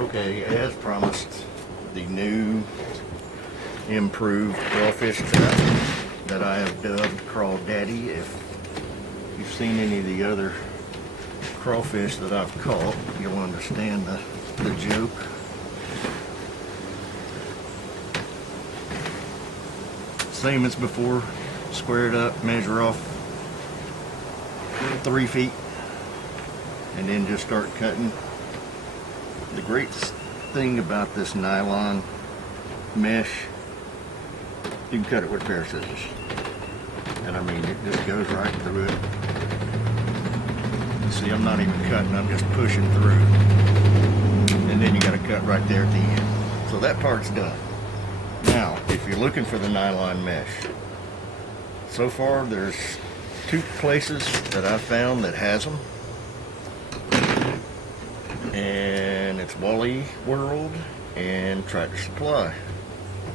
Okay, as promised, the new improved crawfish trap that I have dubbed Craw Daddy. If you've seen any of the other crawfish that I've caught, you'll understand the joke. Same as before, square it up, measure off 3 feet, and then just start cutting. The great thing about this nylon mesh, you can cut it with a pair of scissors. And I mean, it just goes right through it. See, I'm not even cutting, I'm just pushing through. And then you gotta cut right there at the end. So that part's done. Now, if you're looking for the nylon mesh, so far there's 2 places that I've found that has them. And it's Wally World and Tractor Supply.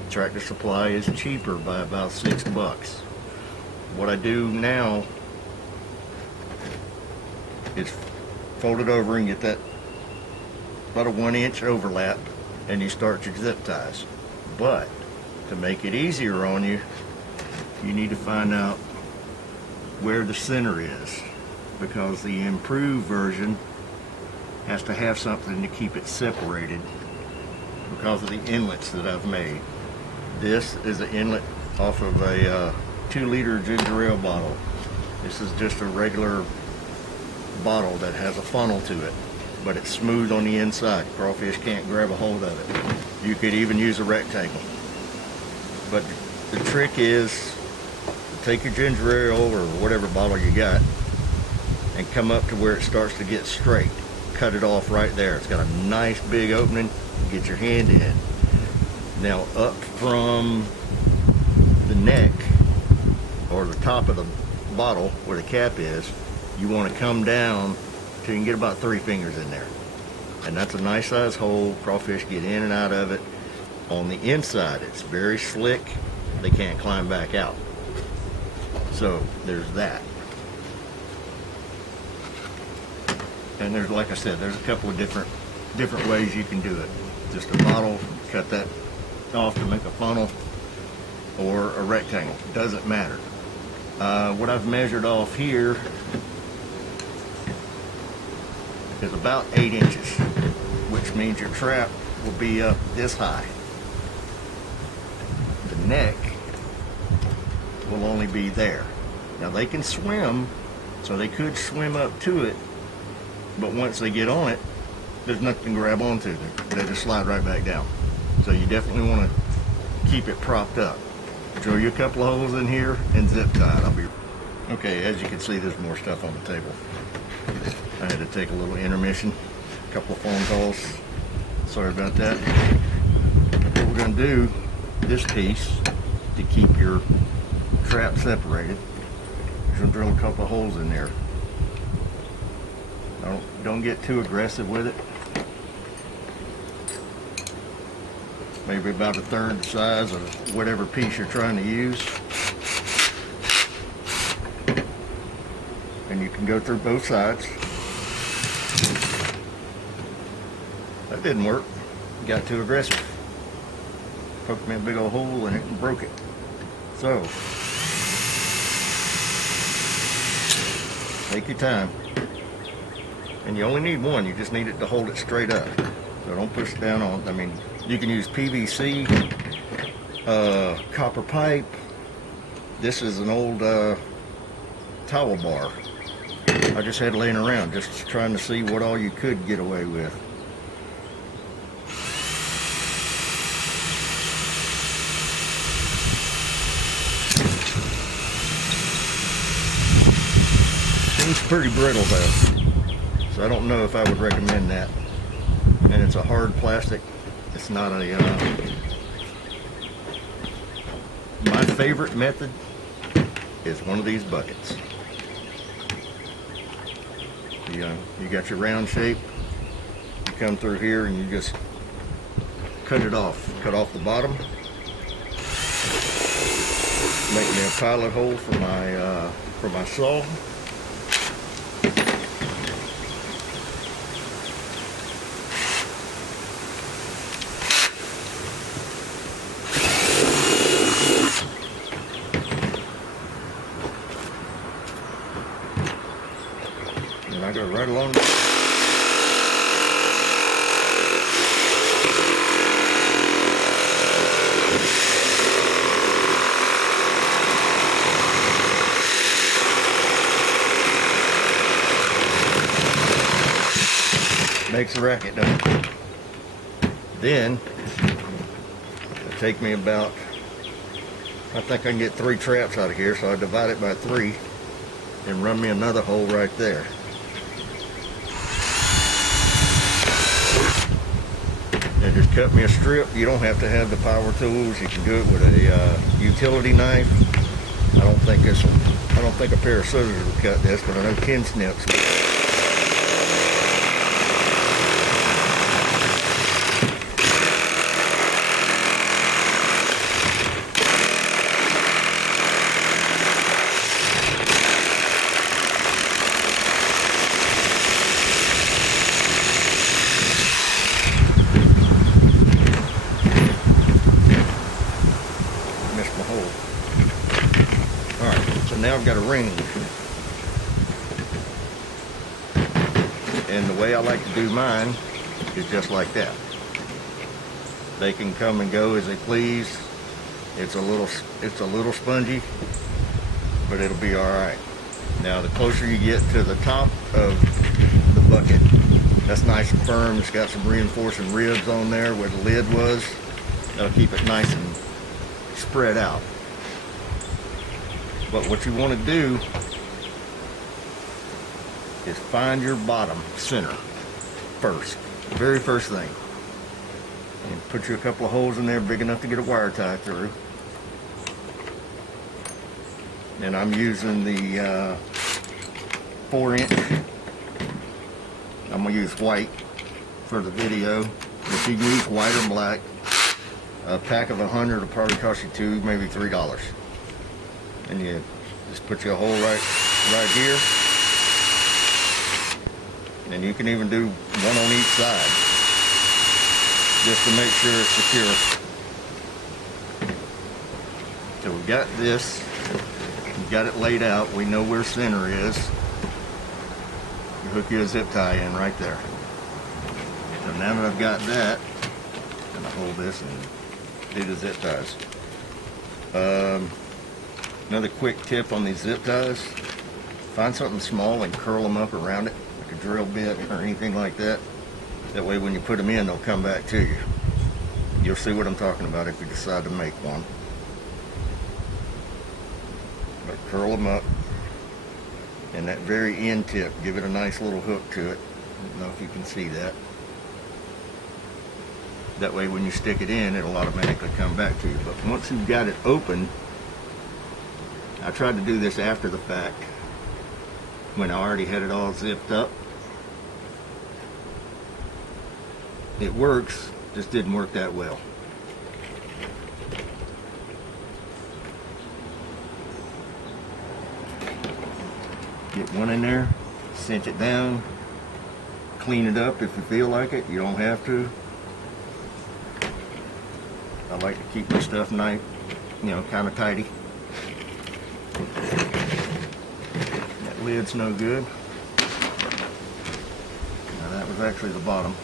Tractor Supply is cheaper by about $6. What I do now is fold it over and get that about a 1-inch overlap, and you start your zip ties. But to make it easier on you, you need to find out where the center is, because the improved version has to have something to keep it separated because of the inlets that I've made. This is an inlet off of a 2-liter ginger ale bottle. This is just a regular bottle that has a funnel to it, but it's smooth on the inside. Crawfish can't grab a hold of it. You could even use a rectangle. But the trick is to take your ginger ale or whatever bottle you got and come up to where it starts to get straight. Cut it off right there. It's got a nice big opening. Get your hand in. Now up from the neck or the top of the bottle where the cap is, you want to come down till you can get about 3 fingers in there. And that's a nice size hole. Crawfish get in and out of it. On the inside, it's very slick. They can't climb back out. So there's that. And there's, like I said, there's a couple of different ways you can do it. Just a bottle, cut that off to make a funnel, or a rectangle. Doesn't matter. What I've measured off here is about 8 inches, which means your trap will be up this high. The neck will only be there. Now they can swim, so they could swim up to it, but once they get on it, there's nothing to grab onto. They just slide right back down. So you definitely want to keep it propped up. Drill you a couple of holes in here and zip tie it. Okay, as you can see, there's more stuff on the table. I had to take a little intermission, a couple of phone calls. Sorry about that. What we're going to do, this piece, to keep your trap separated, is going to drill a couple of holes in there. Don't get too aggressive with it. Maybe about 1/3 the size of whatever piece you're trying to use. And you can go through both sides. That didn't work. Got too aggressive. Poked me a big old hole in it and broke it. So, take your time. And you only need one, you just need it to hold it straight up. So don't push it down on, I mean, you can use PVC, copper pipe. This is an old towel bar I just had laying around, just trying to see what all you could get away with. Seems pretty brittle though. So I don't know if I would recommend that. And it's a hard plastic. It's not a, my favorite method is one of these buckets. You got your round shape. You come through here and you just cut it off. Cut off the bottom. Make me a pilot hole for my saw. I go right along. Makes a racket, doesn't it? Then it'll take me about, I think I can get 3 traps out of here, so I divide it by 3 and run me another hole right there. And just cut me a strip. You don't have to have the power tools. You can do it with a utility knife. I don't think a pair of scissors will cut this, but I know Ken snips. Now I've got a ring, and the way I like to do mine is just like that. They can come and go as they please. It's a little spongy, but it'll be all right. Now the closer you get to the top of the bucket, that's nice and firm. It's got some reinforcing ribs on there where the lid was. That'll keep it nice and spread out. But what you want to do is find your bottom center first, the very first thing. And put you a couple of holes in there big enough to get a wire tie through. And I'm using the 4-inch. I'm going to use white for the video. If you use white or black, a pack of 100 will probably cost you maybe $3. And you just put you a hole right here, and you can even do one on each side just to make sure it's secure. So we got this, we got it laid out, we know where center is. You hook your zip tie in right there. So now that I've got that, I'm gonna hold this and do the zip ties. Another quick tip on these zip ties, find something small and curl them up around it, like a drill bit or anything like that. That way when you put them in, they'll come back to you. You'll see what I'm talking about if you decide to make one. But curl them up, and that very end tip, give it a nice little hook to it. I don't know if you can see that. That way when you stick it in, it'll automatically come back to you. But once you've got it open, I tried to do this after the fact when I already had it all zipped up. It works, just didn't work that well. Get one in there, cinch it down, clean it up if you feel like it. You don't have to. I like to keep my stuff nice, kind of tidy. That lid's no good. Now that was actually the bottom.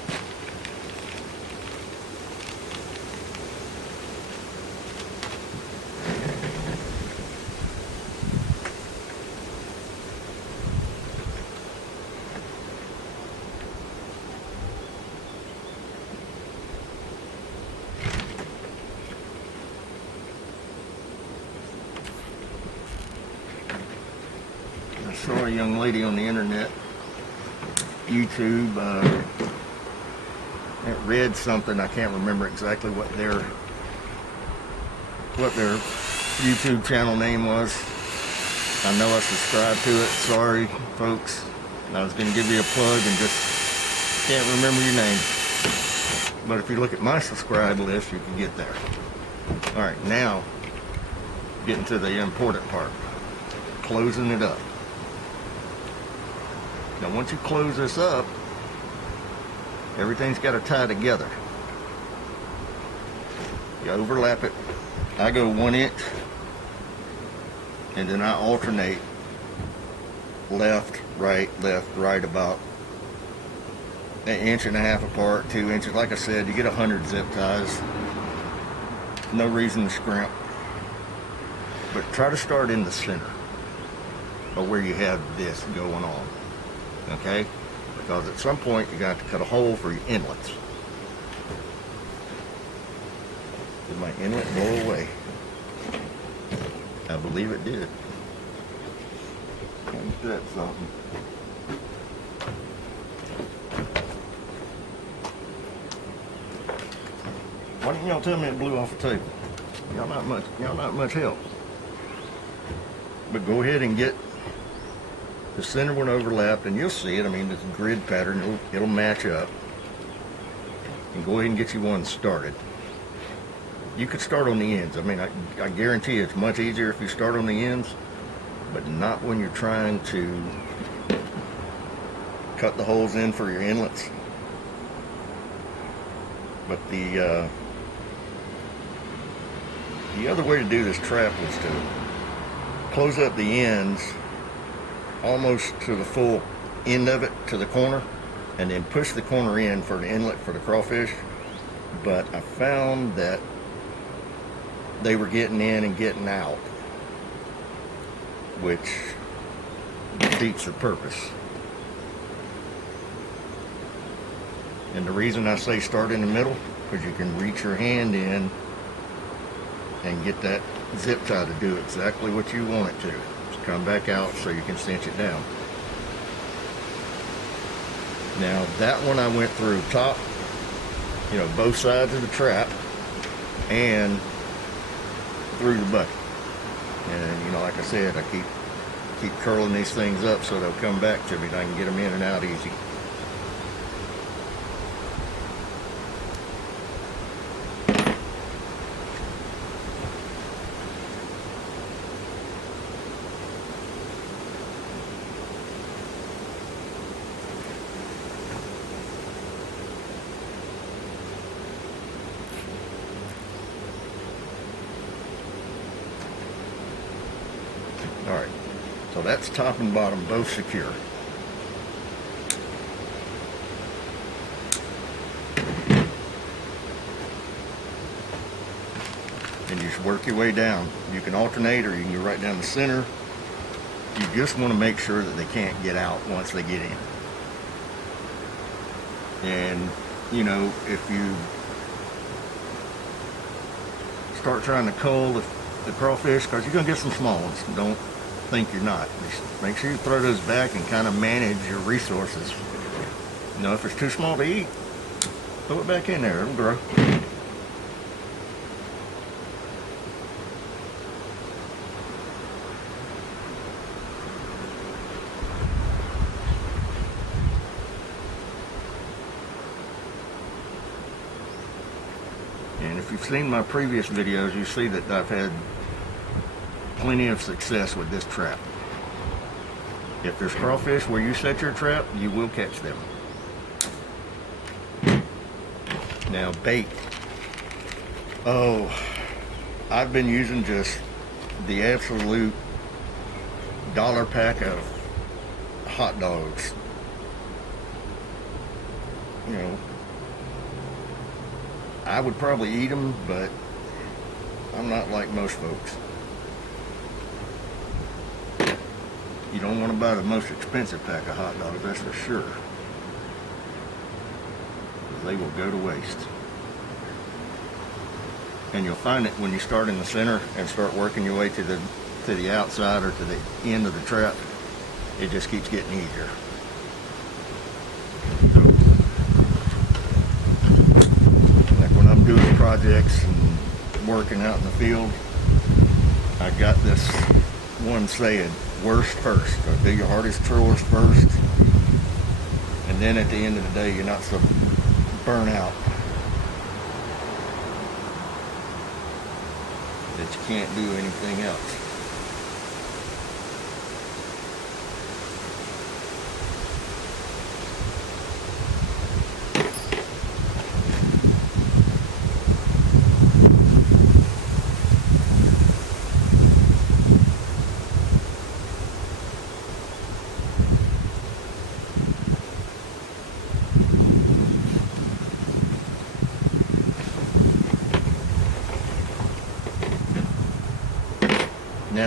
I saw a young lady on the internet, YouTube, that read something. I can't remember exactly what their YouTube channel name was. I know I subscribed to it. Sorry, folks. I was going to give you a plug and just can't remember your name. But if you look at my subscribe list, you can get there. All right, now getting to the important part, closing it up. Now once you close this up, everything's got to tie together. You overlap it. I go 1 inch, and then I alternate left, right, left, right, about an inch and a half apart, 2 inches. Like I said, you get 100 zip ties. No reason to scrimp. But try to start in the center of where you have this going on. Okay? Because at some point you're going to have to cut a hole for your inlets. Did my inlet blow away? I believe it did. Ain't that something? Why didn't y'all tell me it blew off the table? Y'all not much help. But go ahead and get the center one overlapped, and you'll see it. I mean, this grid pattern, it'll match up. And go ahead and get you one started. You could start on the ends. I mean, I guarantee you it's much easier if you start on the ends, but not when you're trying to cut the holes in for your inlets. But the other way to do this trap was to close up the ends almost to the full end of it, to the corner, and then push the corner in for the inlet for the crawfish. But I found that they were getting in and getting out, which defeats the purpose. And the reason I say start in the middle, because you can reach your hand in and get that zip tie to do exactly what you want it to. Just come back out so you can cinch it down. Now that one I went through top, both sides of the trap and through the bucket. And like I said, I keep curling these things up so they'll come back to me and I can get them in and out easy. Alright, so that's top and bottom both secure. And you just work your way down. You can alternate or you can go right down the center. You just want to make sure that they can't get out once they get in. And, if you start trying to cull the crawfish, because you're going to get some small ones. Don't think you're not. Just make sure you throw those back and kind of manage your resources. If it's too small to eat, throw it back in there. It'll grow. And if you've seen my previous videos, you see that I've had plenty of success with this trap. If there's crawfish where you set your trap, you will catch them. Now bait. Oh, I've been using just the absolute $1 pack of hot dogs. I would probably eat them, but I'm not like most folks. You don't want to buy the most expensive pack of hot dogs, that's for sure. Because they will go to waste. And you'll find it when you start in the center and start working your way to the outside or to the end of the trap, it just keeps getting easier. Like when I'm doing projects and working out in the field, I got this one saying, worst first, or do your hardest chores first, and then at the end of the day you're not so burnt out that you can't do anything else.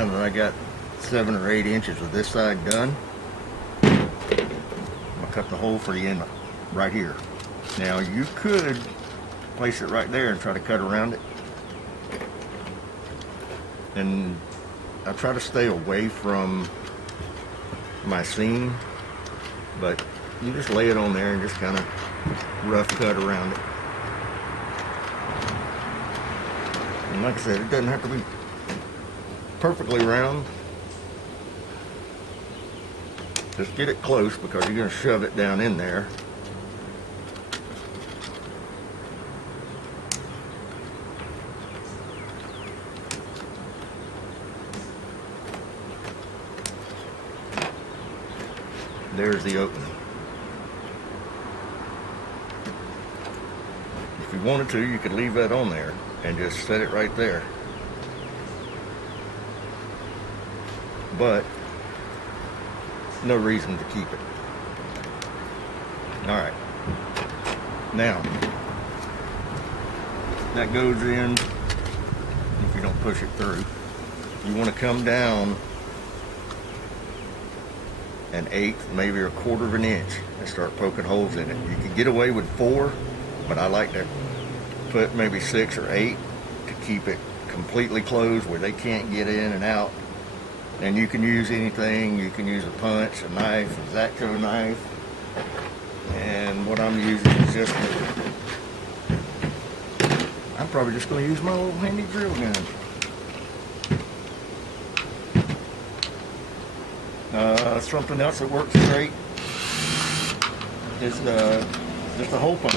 now that I got 7 or 8 inches of this side done, I'm gonna cut the hole for the inlet right here. Now you could place it right there and try to cut around it. And I try to stay away from my seam, but you just lay it on there and just kind of rough cut around it. And like I said, it doesn't have to be perfectly round. Just get it close because you're going to shove it down in there. There's the opening. If you wanted to, you could leave that on there and just set it right there. But no reason to keep it. All right. Now, that goes in, if you don't push it through. You want to come down an eighth, maybe a quarter of an inch, and start poking holes in it. You can get away with 4, but I like to put maybe 6 or 8 to keep it completely closed where they can't get in and out. And you can use anything. You can use a punch, a knife, a X-Acto knife, and what I'm using is just I'm probably just going to use my little handy drill gun. Something else that works great is just a hole punch.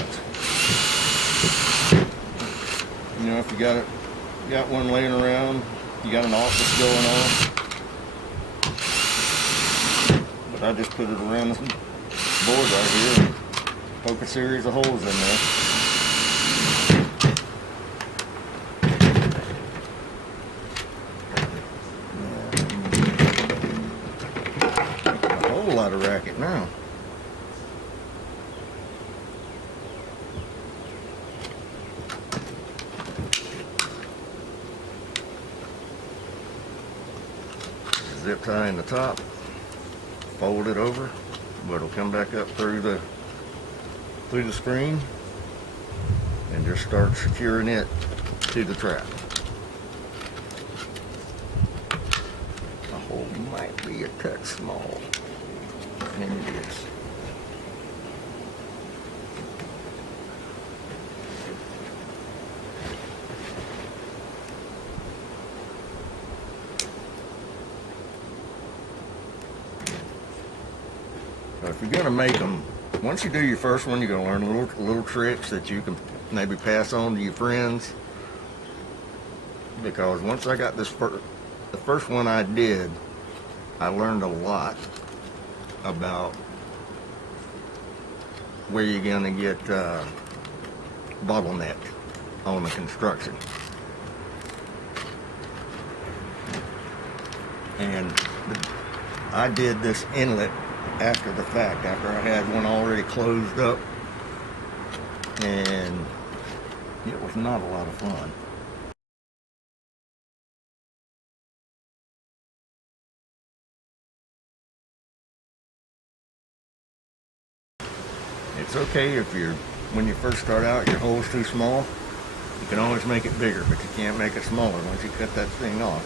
You know, if you got one laying around, you got an office going on. But I just put it around this board right here and poke a series of holes in there. Lot of racket now. Zip tie in the top, fold it over, but it'll come back up through the screen, and just start securing it to the trap. The hole might be a touch small. And it is. So if you're going to make them, once you do your first one, you're going to learn little tricks that you can maybe pass on to your friends. Because once I got the first one I did, I learned a lot about where you're going to get bottleneck on the construction. And I did this inlet after the fact, after I had one already closed up, and it was not a lot of fun. It's okay if when you first start out, your hole's too small. You can always make it bigger, but you can't make it smaller once you cut that thing off.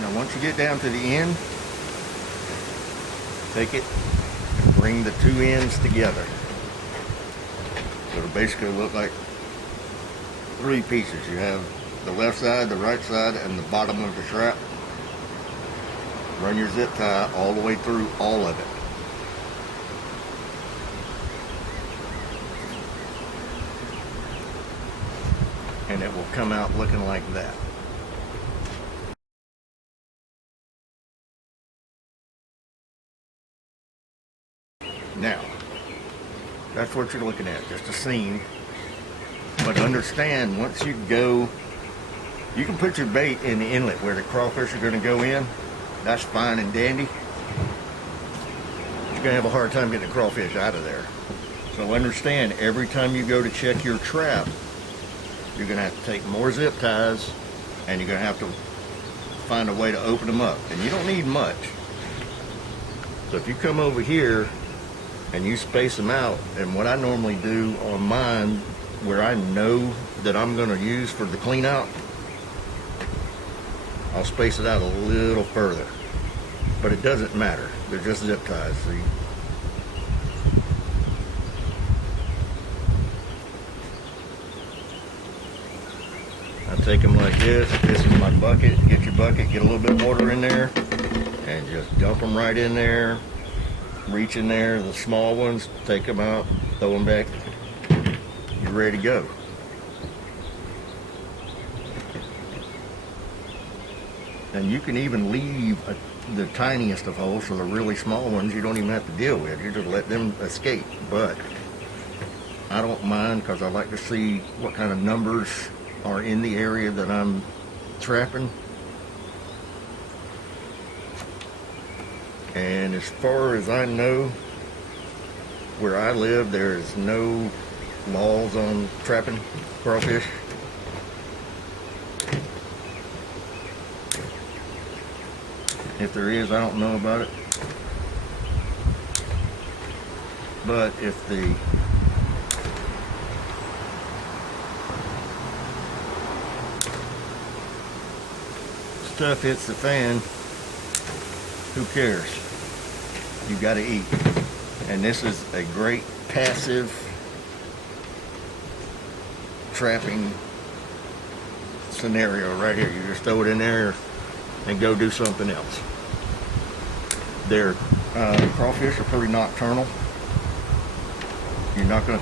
Now once you get down to the end, take it and bring the 2 ends together. So it'll basically look like 3 pieces. You have the left side, the right side, and the bottom of the trap. Run your zip tie all the way through all of it. And it will come out looking like that. Now, that's what you're looking at, just a seam. But understand, once you go You can put your bait in the inlet where the crawfish are going to go in. That's fine and dandy. You're going to have a hard time getting the crawfish out of there. So understand, every time you go to check your trap, you're going to have to take more zip ties, and you're going to have to find a way to open them up. And you don't need much. So if you come over here and you space them out, and what I normally do on mine, where I know that I'm going to use for the clean out, I'll space it out a little further. But it doesn't matter. They're just zip ties, see? I take them like this. This is my bucket. Get your bucket, get a little bit of water in there, and just dump them right in there. Reach in there, the small ones, take them out, throw them back. You're ready to go. And you can even leave the tiniest of holes, so the really small ones you don't even have to deal with. You just let them escape. But I don't mind, because I like to see what kind of numbers are in the area that I'm trapping. And as far as I know, where I live, there is no laws on trapping crawfish. If there is, I don't know about it. But if the stuff hits the fan, who cares? You gotta eat. And this is a great passive trapping scenario right here. You just throw it in there and go do something else. Their crawfish are pretty nocturnal. You're not gonna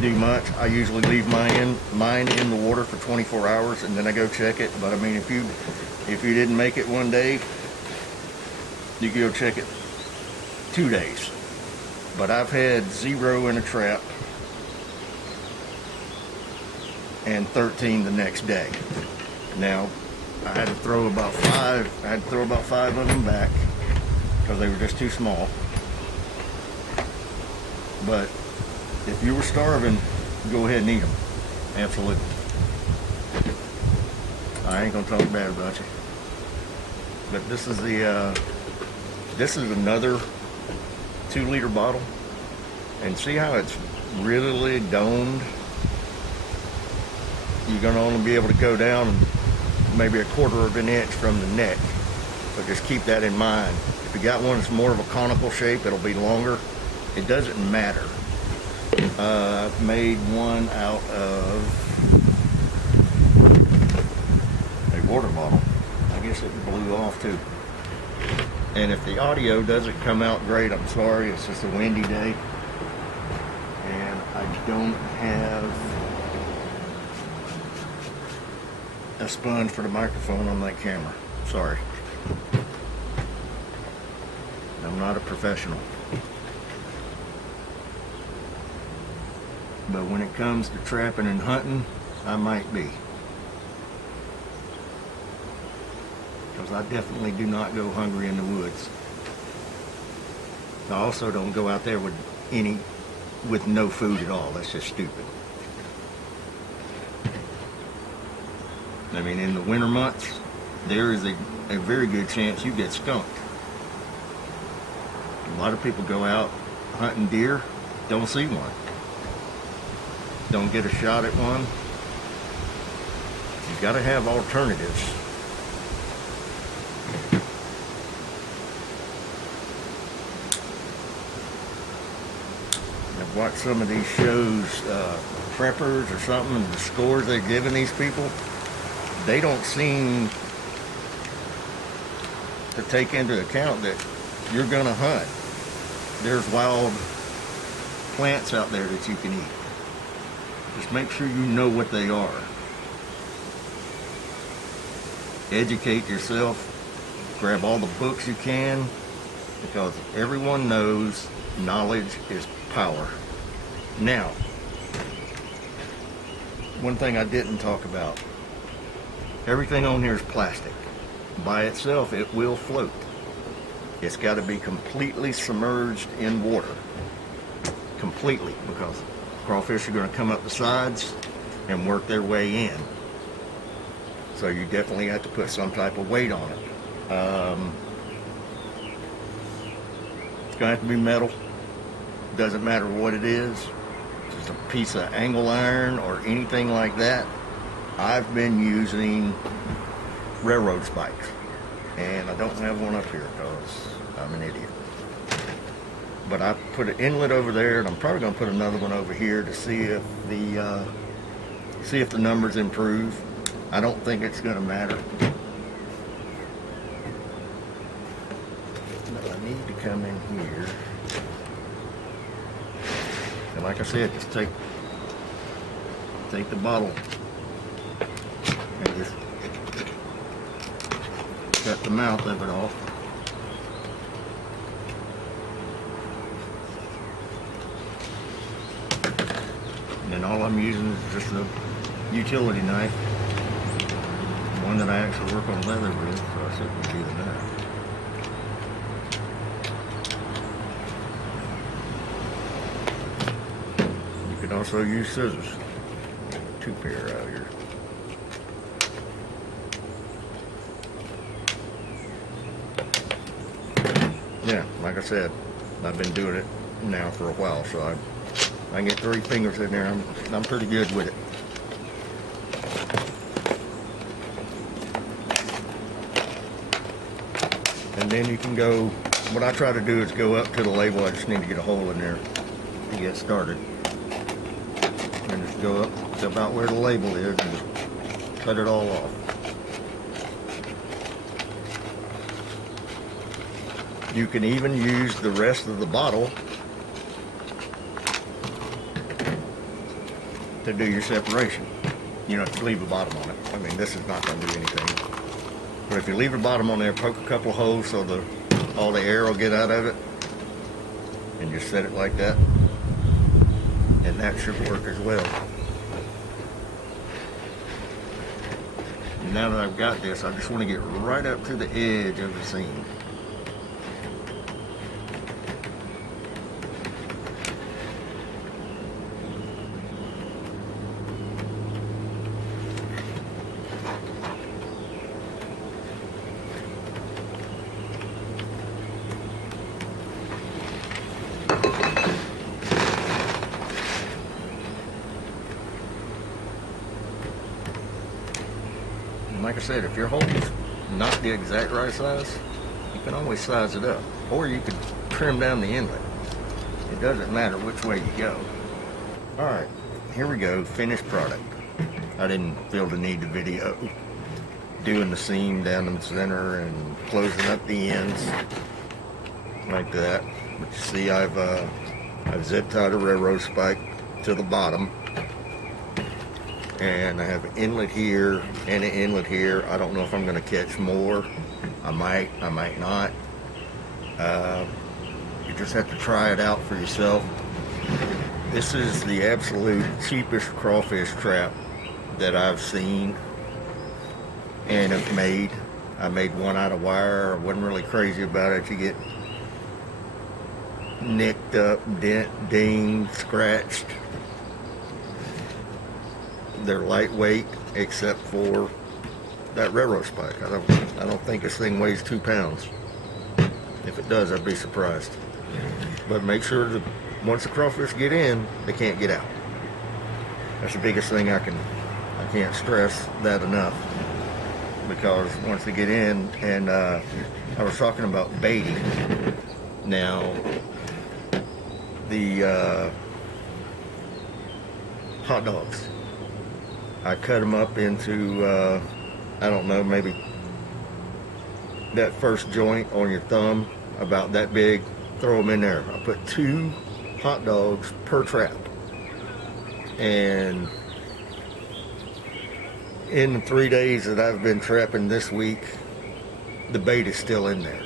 do much. I usually leave mine in the water for 24 hours and then I go check it. But I mean, if you didn't make it one day, you can go check it 2 days. But I've had 0 in a trap and 13 the next day. Now, I had to throw about 5. I had to throw about 5 of them back because they were just too small. But if you were starving, go ahead and eat them. Absolutely. I ain't gonna talk bad about you. But this is another 2-liter bottle, and see how it's really domed. You're gonna only be able to go down maybe 1/4 of an inch from the neck, but just keep that in mind. If you got one that's more of a conical shape, it'll be longer. It doesn't matter. I've made one out of a water bottle. I guess it blew off too. And if the audio doesn't come out great, I'm sorry. It's just a windy day. And I don't have a sponge for the microphone on that camera. Sorry. I'm not a professional. But when it comes to trapping and hunting, I might be. Because I definitely do not go hungry in the woods. I also don't go out there with no food at all. That's just stupid. I mean, in the winter months, there is a very good chance you get skunked. A lot of people go out hunting deer, don't see one. Don't get a shot at one. You got to have alternatives. I've watched some of these shows, preppers or something, and the scores they're giving these people, they don't seem to take into account that you're gonna hunt. There's wild plants out there that you can eat. Just make sure you know what they are. Educate yourself. Grab all the books you can, because everyone knows knowledge is power. Now, one thing I didn't talk about. Everything on here is plastic. By itself, it will float. It's got to be completely submerged in water. Completely, because crawfish are going to come up the sides and work their way in. So you definitely have to put some type of weight on it. It's going to have to be metal. Doesn't matter what it is. Just a piece of angle iron or anything like that. I've been using railroad spikes. And I don't have one up here because I'm an idiot. But I put an inlet over there, and I'm probably going to put another one over here to see if the numbers improve. I don't think it's going to matter. But I need to come in here. And like I said, just take the bottle and just cut the mouth of it off. And then all I'm using is just a utility knife. One that I actually work on leather with, so I shouldn't be doing that. You can also use scissors. Two pair out here. Yeah, like I said, I've been doing it now for a while, so I can get 3 fingers in there. I'm pretty good with it. And then you can go, what I try to do is go up to the label. I just need to get a hole in there to get started. And just go up to about where the label is and just cut it all off. You can even use the rest of the bottle to do your separation. You know, if you leave the bottom on it. I mean, this is not going to do anything. But if you leave the bottom on there, poke a couple of holes so all the air will get out of it, and just set it like that, and that should work as well. And now that I've got this, I just want to get right up to the edge of the seam. Like I said, if your hole's not the exact right size, you can always size it up. Or you could trim down the inlet. It doesn't matter which way you go. Alright, here we go, finished product. I didn't feel the need to video doing the seam down in the center and closing up the ends like that. But you see, I've zip tied a railroad spike to the bottom. And I have an inlet here and an inlet here. I don't know if I'm going to catch more. I might not. You just have to try it out for yourself. This is the absolute cheapest crawfish trap that I've seen and have made. I made one out of wire. I wasn't really crazy about it. You get nicked up, dinged, scratched. They're lightweight except for that railroad spike. I don't think this thing weighs 2 pounds. If it does, I'd be surprised. But make sure that once the crawfish get in, they can't get out. That's the biggest thing I can't stress that enough. Because once they get in, and I was talking about baiting. Now, the hot dogs. I cut them up into, I don't know, maybe that first joint on your thumb, about that big, throw them in there. I put 2 hot dogs per trap. And in the 3 days that I've been trapping this week, the bait is still in there.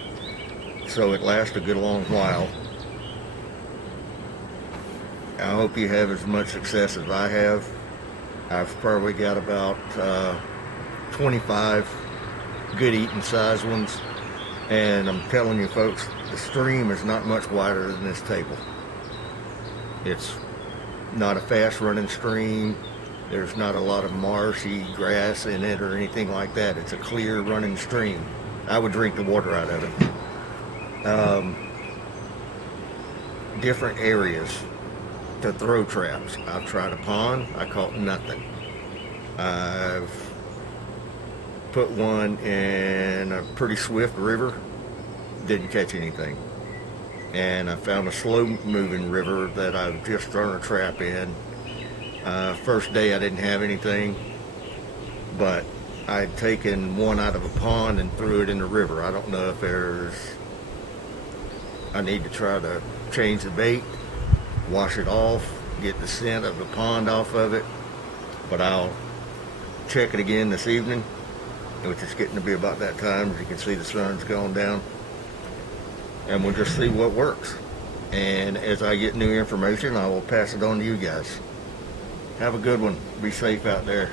So it lasts a good long while. I hope you have as much success as I have. I've probably got about 25 good eating size ones. And I'm telling you folks, the stream is not much wider than this table. It's not a fast running stream. There's not a lot of marshy grass in it or anything like that. It's a clear running stream. I would drink the water out of it. Different areas to throw traps. I've tried a pond. I caught nothing. I've put one in a pretty swift river. Didn't catch anything. And I found a slow moving river that I've just thrown a trap in. First day I didn't have anything, but I'd taken one out of a pond and threw it in the river. I don't know if I need to try to change the bait, wash it off, get the scent of the pond off of it, but I'll check it again this evening, which is getting to be about that time. As you can see, the sun's going down, and we'll just see what works. And as I get new information, I will pass it on to you guys. Have a good one. Be safe out there.